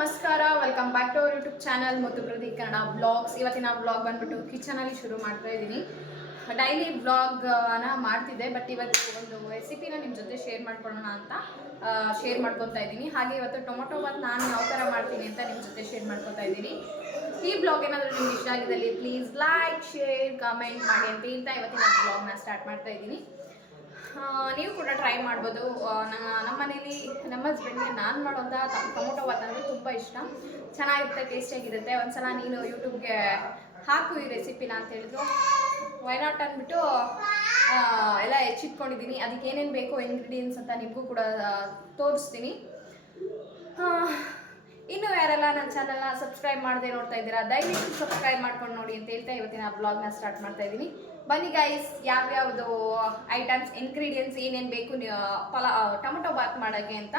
ನಮಸ್ಕಾರ, welcome back to our YouTube channel Muttu Pradeep Kannada blogs. ಇವತ್ತಿನ blog ಬಂದ್ಬಿಟ್ಟು ಕಿಚನಲ್ಲಿ ಶುರು ಮಾಡ್ತಾ ಇದ್ದೀನಿ. ಡೈಲಿ ಬ್ಲಾಗ್ನ ಮಾಡ್ತಿದ್ದೆ, ಬಟ್ ಇವತ್ತು ಒಂದು ರೆಸಿಪಿನ ನಿಮ್ಮ ಜೊತೆ ಶೇರ್ ಮಾಡ್ಕೊಳ್ಳೋಣ ಅಂತ ಶೇರ್ ಮಾಡ್ಕೊತಾ ಇದ್ದೀನಿ. ಹಾಗೆ ಇವತ್ತು ಟೊಮೊಟೊ ಬಾತ್ ನಾನು ಯಾವ ಥರ ಮಾಡ್ತೀನಿ ಅಂತ ನಿಮ್ಮ ಜೊತೆ ಶೇರ್ ಮಾಡ್ಕೊತಾ ಇದ್ದೀನಿ. ಈ ಬ್ಲಾಗ್ ಏನಾದರೂ ನಿಮ್ಗೆ ಇಷ್ಟ ಆಗಿದ್ದಲ್ಲಿ ಪ್ಲೀಸ್ ಲೈಕ್, ಶೇರ್, ಕಮೆಂಟ್ ಮಾಡಿ ಅಂತ ಹೇಳ್ತಾ ಇವತ್ತಿನ ಬ್ಲಾಗ್ನ ಸ್ಟಾರ್ಟ್ ಮಾಡ್ತಾ ಇದ್ದೀನಿ. ನೀವು ಕೂಡ ಟ್ರೈ ಮಾಡ್ಬೋದು. ನಮ್ಮ ಮನೇಲಿ ನಮ್ಮ ಹಸ್ಬೆಂಡ್ಗೆ ನಾನು ಮಾಡೋಂಥ ಟೊಮೊಟೊ ಬಾತ್ ಅಂದರೆ ತುಂಬ ಇಷ್ಟ. ಚೆನ್ನಾಗಿರುತ್ತೆ, ಟೇಸ್ಟಿಯಾಗಿರುತ್ತೆ. ಒಂದ್ಸಲ ನೀನು ಯೂಟ್ಯೂಬ್ಗೆ ಹಾಕು ಈ ರೆಸಿಪಿನ ಅಂತ ಹೇಳಿದ್ರು. ವೈನಾಟ್ ಅಂದ್ಬಿಟ್ಟು ಎಲ್ಲ ಹೆಚ್ಚಿಟ್ಕೊಂಡಿದ್ದೀನಿ. ಅದಕ್ಕೆ ಏನೇನು ಬೇಕೋ ಇಂಗ್ರೀಡಿಯೆಂಟ್ಸ್ ಅಂತ ನಿಮಗೂ ಕೂಡ ತೋರಿಸ್ತೀನಿ. ಇನ್ನೂ ಯಾರೆಲ್ಲ ನನ್ನ ಚಾನಲ್ನ ಸಬ್ಸ್ಕ್ರೈಬ್ ಮಾಡದೆ ನೋಡ್ತಾ ಇದ್ದೀರಾ, ದಯವಿಟ್ಟು ಸಬ್ಸ್ಕ್ರೈಬ್ ಮಾಡ್ಕೊಂಡು ನೋಡಿ ಅಂತ ಹೇಳ್ತಾ ಇವತ್ತಿನ ಬ್ಲಾಗ್ನ ಸ್ಟಾರ್ಟ್ ಮಾಡ್ತಾ ಇದ್ದೀನಿ. ಬನ್ನಿ ಗೈಸ್, ಯಾವ್ಯಾವುದು ಐಟಮ್ಸ್, ಇಂಗ್ರೀಡಿಯೆಂಟ್ಸ್ ಏನೇನು ಬೇಕು ಟೊಮೊಟೊ ಬಾತ್ ಮಾಡೋಕ್ಕೆ ಅಂತ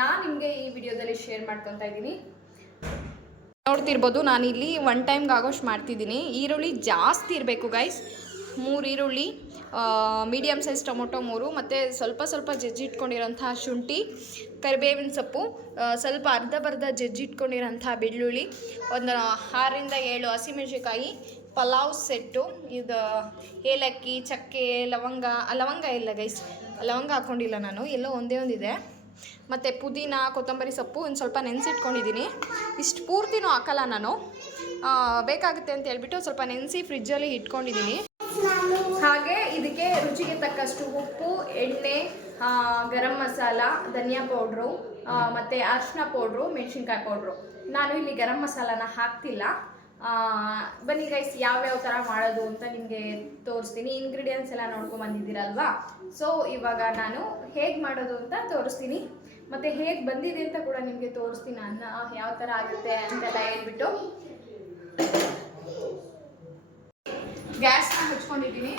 ನಾನು ನಿಮಗೆ ಈ ವಿಡಿಯೋದಲ್ಲಿ ಶೇರ್ ಮಾಡ್ಕೊತಾ ಇದ್ದೀನಿ. ನೋಡ್ತಿರ್ಬೋದು, ನಾನಿಲ್ಲಿ ಒನ್ ಟೈಮ್ಗೆ ಆಗೋಷ್ಟು ಮಾಡ್ತಿದ್ದೀನಿ. ಈರುಳ್ಳಿ ಜಾಸ್ತಿ ಇರಬೇಕು ಗೈಸ್. 3 ಈರುಳ್ಳಿ, ಮೀಡಿಯಮ್ ಸೈಜ್ ಟೊಮೊಟೊ 3, ಮತ್ತು ಸ್ವಲ್ಪ ಜಜ್ಜಿಟ್ಕೊಂಡಿರೋಂಥ ಶುಂಠಿ, ಕರಿಬೇವಿನ ಸೊಪ್ಪು, ಸ್ವಲ್ಪ ಅರ್ಧ ಜಜ್ಜಿಟ್ಕೊಂಡಿರೋಂಥ ಬೆಳ್ಳುಳ್ಳಿ, ಒಂದು 6ರಿಂದ 7 ಹಸಿಮೆಣಸಿನ್ಕಾಯಿ, ಪಲಾವ್ ಸೆಟ್ಟು, ಇದು ಏಲಕ್ಕಿ, ಚಕ್ಕೆ, ಲವಂಗ ಇಲ್ಲ ಗೈಸ್, ಲವಂಗ ಹಾಕ್ಕೊಂಡಿಲ್ಲ ನಾನು, ಎಲ್ಲೋ ಒಂದೇ ಒಂದಿದೆ, ಮತ್ತು ಪುದೀನ, ಕೊತ್ತಂಬರಿ ಸೊಪ್ಪು ಒಂದು ಸ್ವಲ್ಪ ನೆನೆಸಿಟ್ಕೊಂಡಿದ್ದೀನಿ. ಇಷ್ಟು ಪೂರ್ತಿನೂ ಹಾಕಲ್ಲ ನಾನು, ಬೇಕಾಗುತ್ತೆ ಅಂತ ಹೇಳ್ಬಿಟ್ಟು ಸ್ವಲ್ಪ ನೆನೆಸಿ ಫ್ರಿಜ್ಜಲ್ಲಿ ಇಟ್ಕೊಂಡಿದ್ದೀನಿ. ಹಾಗೆ ಇದಕ್ಕೆ ರುಚಿಗೆ ತಕ್ಕಷ್ಟು ಉಪ್ಪು, ಎಣ್ಣೆ, ಗರಂ ಮಸಾಲ, ಧನಿಯಾ ಪೌಡ್ರು, ಮತ್ತು ಅರಿಶಿನ ಪೌಡ್ರು, ಮೆಣಸಿನ್ಕಾಯಿ ಪೌಡ್ರು. ನಾನು ಇಲ್ಲಿ ಗರಂ ಮಸಾಲಾನ ಹಾಕ್ತಿಲ್ಲ. ಬನ್ನಿ ಗೈಸ್, ಯಾವ್ಯಾವ ಥರ ಮಾಡೋದು ಅಂತ ನಿಮಗೆ ತೋರಿಸ್ತೀನಿ. ಇಂಗ್ರೀಡಿಯೆಂಟ್ಸ್ ಎಲ್ಲ ನೋಡ್ಕೊಂಡು ಬಂದಿದ್ದೀರಲ್ವಾ, ಸೊ ಇವಾಗ ನಾನು ಹೇಗೆ ಮಾಡೋದು ಅಂತ ತೋರಿಸ್ತೀನಿ, ಮತ್ತು ಹೇಗೆ ಬಂದಿದೆ ಅಂತ ಕೂಡ ನಿಮಗೆ ತೋರಿಸ್ತೀನಿ. ಅನ್ನ ಯಾವ ಥರ ಆಗುತ್ತೆ ಅಂತೆಲ್ಲ ಹೇಳ್ಬಿಟ್ಟು ಗ್ಯಾಸ್ನ ಹಚ್ಕೊಂಡಿದ್ದೀನಿ.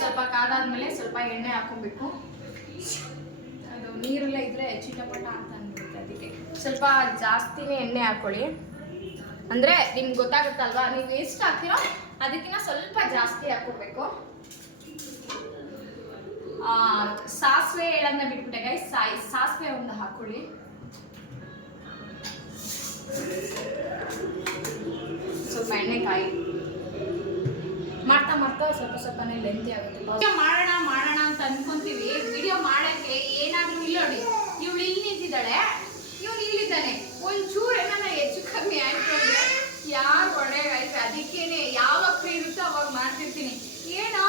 ಸ್ವಲ್ಪ ಕಾದಾದ್ಮೇಲೆ ಸ್ವಲ್ಪ ಎಣ್ಣೆ ಹಾಕೊಬೇಕು. ಅದು ನೀರೆಲ್ಲ ಇದ್ರೆ ಚಿಟಪಟ ಅಂತ ಅಂದ್ಬಿಡುತ್ತೆ, ಅದಕ್ಕೆ ಸ್ವಲ್ಪ ಜಾಸ್ತಿನೇ ಎಣ್ಣೆ ಹಾಕೊಳ್ಳಿ. ಅಂದರೆ ನಿಮ್ಗೆ ಗೊತ್ತಾಗುತ್ತಲ್ವಾ, ನೀವು ಎಷ್ಟು ಹಾಕ್ತೀರೋ ಅದಕ್ಕಿಂತ ಸ್ವಲ್ಪ ಜಾಸ್ತಿ ಹಾಕೊಡ್ಬೇಕು. ಸಾಸಿವೆ ಹೇಳೋದನ್ನ ಬಿಟ್ಬಿಟ್ಟೆ ಗೈಸ್, ಸಾಸಿವೆ ಒಂದು ಹಾಕೊಳ್ಳಿ. ಸ್ವಲ್ಪ ಎಣ್ಣೆಕಾಯಿ ಮಾಡ್ತಾ ಸ್ವಲ್ಪನೇ ಲೆಂತಿ ಆಗುತ್ತೆ. ವಿಡಿಯೋ ಮಾಡೋಣ ಅಂತ ಅನ್ಕೊಂತೀವಿ. ವಿಡಿಯೋ ಮಾಡೋಕ್ಕೆ ಏನಾದರೂ ಇಲ್ಲ ನೋಡಿ, ಇವಳು ಇಲ್ಲಿ ನಿಂತಿದ್ದಾಳೆ, ಇವನು ಇಲ್ಲಿದ್ದಾನೆ. ಒಂಚೂರು ಏನಾರ ಹೆಚ್ಚು ಕಮ್ಮಿ ಆಯ್ತು ಅಂದರೆ ಯಾರು ಒಳ್ಳೆಗಾಯ್ತು. ಅದಕ್ಕೇನೆ ಯಾವಾಗ ಫ್ರೀ ಇರುತ್ತೋ ಅವಾಗ ಮಾಡ್ತಿರ್ತೀನಿ. ಏನೋ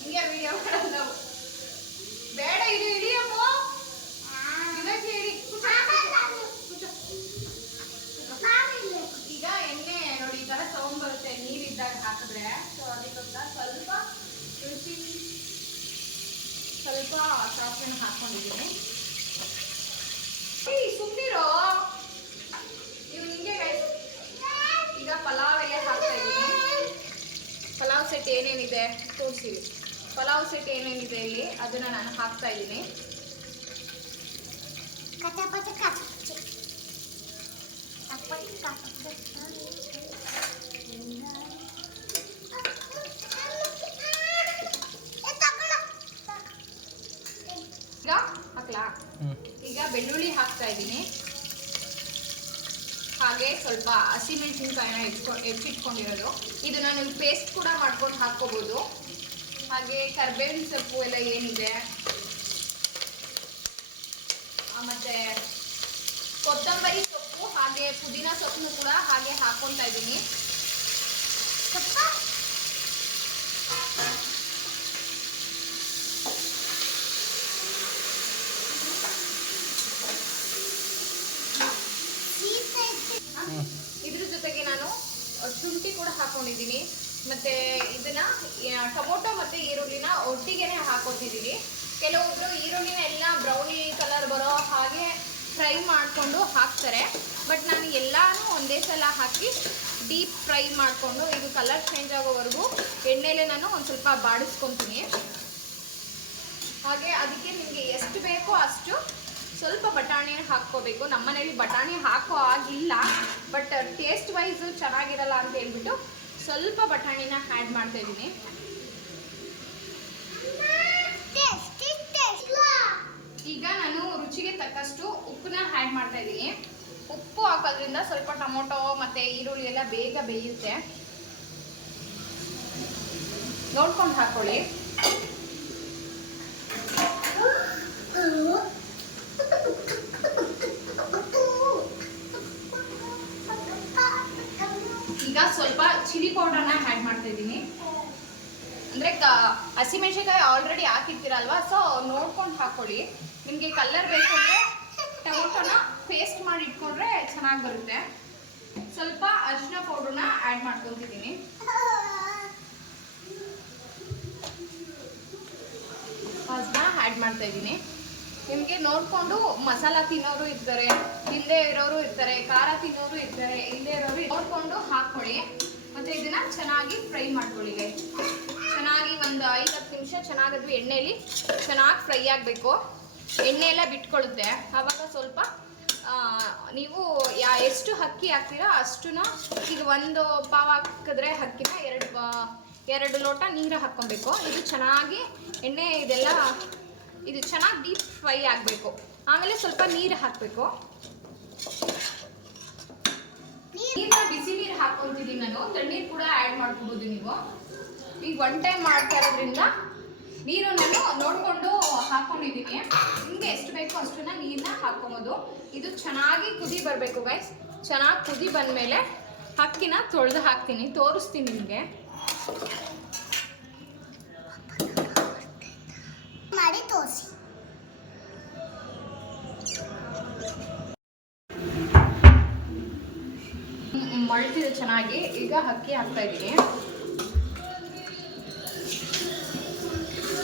ಹಿಂಗೆ ವಿಡಿಯೋ ಮಾಡೋದು ನಾವು. ಬೇಡ ಇಡಿಯಮ್ಮ, ಇದಕ್ಕೆ ಇಡಿ. ಈಗ ಎಣ್ಣೆ ನೋಡಿ ಈ ಥರ ತಗೊಂಡ್ಬರುತ್ತೆ, ನೀರಿದ್ದಾಗ ಹಾಕಿದ್ರೆ. ಸೊ ಅದಕ್ಕೊಂದ ಸ್ವಲ್ಪ ರುಚಿ, ಸ್ವಲ್ಪ ಸಾಸಿವೆನ ಹಾಕ್ಕೊಂಡಿದ್ದೀನಿ. ಸುತ್ತಿರೋ ಇವು ಹಿಂಗೆ ಗೈಸ್. ಈಗ ಪಲಾವ್ ಎಲೆ ಹಾಕ್ತಾ ಇದ್ದೀನಿ. ಪಲಾವ್ ಸೆಟ್ ಏನೇನಿದೆ ತೋರಿಸಿ. ಪಲಾವ್ ಸೆಟ್ ಏನೇನಿದೆ ಇಲ್ಲಿ ಅದನ್ನು ನಾನು ಹಾಕ್ತಾ ಇದ್ದೀನಿ. ಈಗ ಹಾಕ್ಲಾ? ಈಗ ಬೆಳ್ಳುಳ್ಳಿ ಹಾಕ್ತಾ ಇದ್ದೀನಿ. ಹಾಗೆ ಸ್ವಲ್ಪ ಹಸಿಮೆಣಸಿನ್ಕಾಯಿನ ಹೆಚ್ಚಿಟ್ಕೊಂಡಿರೋದು, ಇದು ನಾನು ಪೇಸ್ಟ್ ಕೂಡ ಮಾಡ್ಕೊಂಡು ಹಾಕ್ಕೋಬೋದು. ಹಾಗೆ ಕರಿಬೇವಿನ ಸೊಪ್ಪು ಎಲ್ಲ ಏನಿದೆ, ಮತ್ತು ಕೊತ್ತಂಬರಿ ಸೊಪ್ಪು, ಹಾಗೆ ಪುದೀನ ಸೊಪ್ಪನ್ನು ಕೂಡ ಹಾಗೆ ಹಾಕ್ಕೊತಾ ಇದ್ದೀನಿ. ಇದ್ರ ಜೊತೆಗೆ ನಾನು ಶುಂಠಿ ಕೂಡ ಹಾಕೊಂಡಿದ್ದೀನಿ. ಮತ್ತು ಇದನ್ನು ಟೊಮೊಟೊ ಮತ್ತು ಈರುಳ್ಳಿನ ಒಟ್ಟಿಗೆನೆ ಹಾಕೊತಿದ್ದೀನಿ. ಕೆಲವೊಬ್ಬರು ಈರುಳ್ಳಿನ ಎಲ್ಲ ಬ್ರೌನಿ ಕಲರ್ ಬರೋ ಹಾಗೆ ಫ್ರೈ ಮಾಡಿಕೊಂಡು ಹಾಕ್ತಾರೆ, ಬಟ್ ನಾನು ಎಲ್ಲನೂ ಒಂದೇ ಸಲ ಹಾಕಿ ಡೀಪ್ ಫ್ರೈ ಮಾಡಿಕೊಂಡು ಇದು ಕಲರ್ ಚೇಂಜ್ ಆಗೋವರೆಗೂ ಎಣ್ಣೆಲೆ ನಾನು ಒಂದು ಸ್ವಲ್ಪ ಬಾಡಿಸ್ಕೊತೀನಿ. ಹಾಗೆ ಅದಕ್ಕೆ ನಿಮಗೆ ಎಷ್ಟು ಬೇಕೋ ಅಷ್ಟು ಸ್ವಲ್ಪ ಬಟಾಣಿ ಹಾಕ್ಕೋಬೇಕು. ನಮ್ಮನೇಲಿ ಬಟಾಣಿ ಹಾಕೋ ಆಗಿಲ್ಲ, ಬಟ್ ಟೇಸ್ಟ್ ವೈಸ್ ಚೆನ್ನಾಗಿರಲ್ಲ ಅಂತ ಹೇಳ್ಬಿಟ್ಟು ಸ್ವಲ್ಪ ಬಟಾಣಿನ ಆ್ಯಡ್ ಮಾಡ್ತಾ ಇದ್ದೀನಿ. ಈಗ ನಾನು ರುಚಿಗೆ ತಕ್ಕಷ್ಟು ಉಪ್ಪನ್ನ ಆ್ಯಡ್ ಮಾಡ್ತಾ ಇದ್ದೀನಿ. ಉಪ್ಪು ಹಾಕೋದ್ರಿಂದ ಸ್ವಲ್ಪ ಟೊಮೊಟೊ ಮತ್ತು ಈರುಳ್ಳಿ ಎಲ್ಲ ಬೇಗ ಬೇಯುತ್ತೆ, ನೋಡ್ಕೊಂಡು ಹಾಕೊಳ್ಳಿ. ಈಗ ಸ್ವಲ್ಪ ಚಿಲ್ಲಿ ಪೌಡರ್ನ ಆ್ಯಡ್ ಮಾಡ್ತಾ ಇದ್ದೀನಿ. ಅಂದರೆ ಹಸಿಮೆಣಸಿನ್ಕಾಯಿ ಆಲ್ರೆಡಿ ಹಾಕಿರ್ತೀರಲ್ವ, ಸೊ ನೋಡ್ಕೊಂಡು ಹಾಕೊಳ್ಳಿ. ನಿಮಗೆ ಕಲರ್ ಬೇಕು ಅಂದರೆ ಟೊಮೊಟೊನ ಪೇಸ್ಟ್ ಮಾಡಿ ಇಟ್ಕೊಂಡ್ರೆ ಚೆನ್ನಾಗಿ ಬರುತ್ತೆ. ಸ್ವಲ್ಪ ಅರಿಶಿನ ಪೌಡ್ರನ್ನ ಆ್ಯಡ್ ಮಾಡ್ಕೊತಿದ್ದೀನಿ. ಅದನ್ನ ಆ್ಯಡ್ ಮಾಡ್ತಾ ಇದ್ದೀನಿ. ನಿಮಗೆ ನೋಡಿಕೊಂಡು ಮಸಾಲ ತಿನ್ನೋರು ಇರ್ತಾರೆ, ಇಲ್ಲದೆ ಇರೋರು ಇರ್ತಾರೆ, ಖಾರ ತಿನ್ನೋರು ಇರ್ತಾರೆ, ಇಲ್ಲದೆ ಇರೋರು ನೋಡಿಕೊಂಡು ಹಾಕ್ಕೊಳ್ಳಿ. ಮತ್ತು ಇದನ್ನು ಚೆನ್ನಾಗಿ ಫ್ರೈ ಮಾಡ್ಕೊಳ್ಳಿ. ಚೆನ್ನಾಗಿ ಒಂದು 5-10 ನಿಮಿಷ ಚೆನ್ನಾಗದು ಎಣ್ಣೆಯಲ್ಲಿ ಚೆನ್ನಾಗಿ ಫ್ರೈ ಆಗಬೇಕು. ಎಣ್ಣೆ ಎಲ್ಲ ಬಿಟ್ಕೊಳ್ಳುತ್ತೆ. ಆವಾಗ ಸ್ವಲ್ಪ ನೀವು ಎಷ್ಟು ಅಕ್ಕಿ ಹಾಕ್ತೀರಾ ಅಷ್ಟನ್ನ, ಈಗ 1 ಪಾವ್ ಹಾಕಿದ್ರೆ ಅಕ್ಕಿನ 2 ಲೋಟ ನೀರು ಹಾಕ್ಕೊಬೇಕು. ಇದು ಚೆನ್ನಾಗಿ ಎಣ್ಣೆ ಇದೆಲ್ಲ ಇದು ಚೆನ್ನಾಗಿ ಡೀಪ್ ಫ್ರೈ ಆಗಬೇಕು. ಆಮೇಲೆ ಸ್ವಲ್ಪ ನೀರು ಹಾಕಬೇಕು. ನೀರನ್ನ ಬಿಸಿ ನೀರು ಹಾಕ್ಕೊತಿದ್ದೀನಿ ನಾನು. ತಣ್ಣೀರು ಕೂಡ ಆ್ಯಡ್ ಮಾಡ್ಕೋಬೋದು ನೀವು. ಈಗ 1 ಟೈಮ್ ಮಾಡ್ತಾ ಇರೋದ್ರಿಂದ ನೀರು ನಾನು ನೋಡಿಕೊಂಡು ಹಾಕ್ಕೊಂಡಿದ್ದೀನಿ. ನಿಮಗೆ ಎಷ್ಟು ಬೇಕೋ ಅಷ್ಟನ್ನ ನೀರನ್ನ ಹಾಕ್ಕೊಬೋದು. ಇದು ಚೆನ್ನಾಗಿ ಕುದಿ ಬರಬೇಕು ಗೈಸ್. ಚೆನ್ನಾಗಿ ಕುದಿ ಬಂದಮೇಲೆ ಅಕ್ಕಿನ ತೊಳೆದು ಹಾಕ್ತೀನಿ, ತೋರಿಸ್ತೀನಿ ನಿಮಗೆ. ಮಾಡಿ ತೋರಿಸಿ. ಮಳ್ತಿದೆ ಚೆನ್ನಾಗಿ. ಈಗ ಅಕ್ಕಿ ಹಾಕ್ತಾ ಇದ್ದೀನಿ.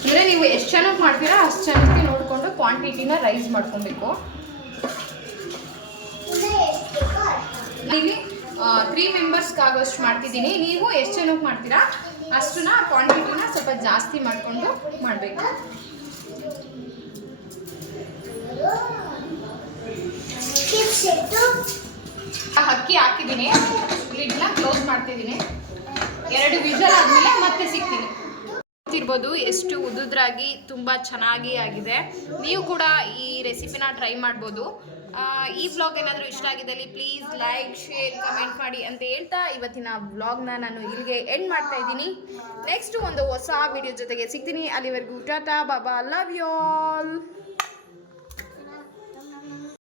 ಅಂದರೆ ನೀವು ಎಷ್ಟು ಚೆನ್ನಾಗಿ ಮಾಡ್ತೀರಾ ಅಷ್ಟು ಚೆನ್ನಾಗಿ ನೋಡಿಕೊಂಡು ಕ್ವಾಂಟಿಟಿನ ರೈಸ್ ಮಾಡ್ಕೊಬೇಕು. ಇಲ್ಲಿ 3 ಮೆಂಬರ್ಸ್ಗೆ ಆಗೋಷ್ಟು ಮಾಡ್ತಿದ್ದೀನಿ. ನೀವು ಎಷ್ಟು ಚೆನ್ನಾಗಿ ಮಾಡ್ತೀರಾ ಅಷ್ಟನ್ನ ಕ್ವಾಂಟಿಟಿನ ಸ್ವಲ್ಪ ಜಾಸ್ತಿ ಮಾಡಿಕೊಂಡು ಮಾಡಬೇಕು. ಅಕ್ಕಿ ಹಾಕಿದ್ದೀನಿ, ಲಿಡ್ನ ಕ್ಲೋಸ್ ಮಾಡ್ತಿದ್ದೀನಿ. 2 ವಿಷಲ್ ಆದಮೇಲೆ ಮತ್ತೆ ಸಿಗ್ತೀನಿ. ಇರ್ಬೋದು ಎಷ್ಟು ಉದುದ್ರಾಗಿ ತುಂಬ ಚೆನ್ನಾಗಿ ಆಗಿದೆ. ನೀವು ಕೂಡ ಈ ರೆಸಿಪಿನ ಟ್ರೈ ಮಾಡ್ಬೋದು. ಈ ವ್ಲಾಗ್ ಏನಾದರೂ ಇಷ್ಟ ಆಗಿದ್ದಲ್ಲಿ ಪ್ಲೀಸ್ ಲೈಕ್, ಶೇರ್, ಕಮೆಂಟ್ ಮಾಡಿ ಅಂತ ಹೇಳ್ತಾ ಇವತ್ತಿನ ವ್ಲಾಗ್ನ ನಾನು ಇಲ್ಲಿಗೆ ಎಂಡ್ ಮಾಡ್ತಾ ಇದ್ದೀನಿ. ನೆಕ್ಸ್ಟ್ ಒಂದು ಹೊಸ ವಿಡಿಯೋ ಜೊತೆಗೆ ಸಿಗ್ತೀನಿ. ಅಲ್ಲಿವರೆಗೂ ಟಾಟಾ ಬಾಬಾ, ಲವ್ ಯು ಆಲ್.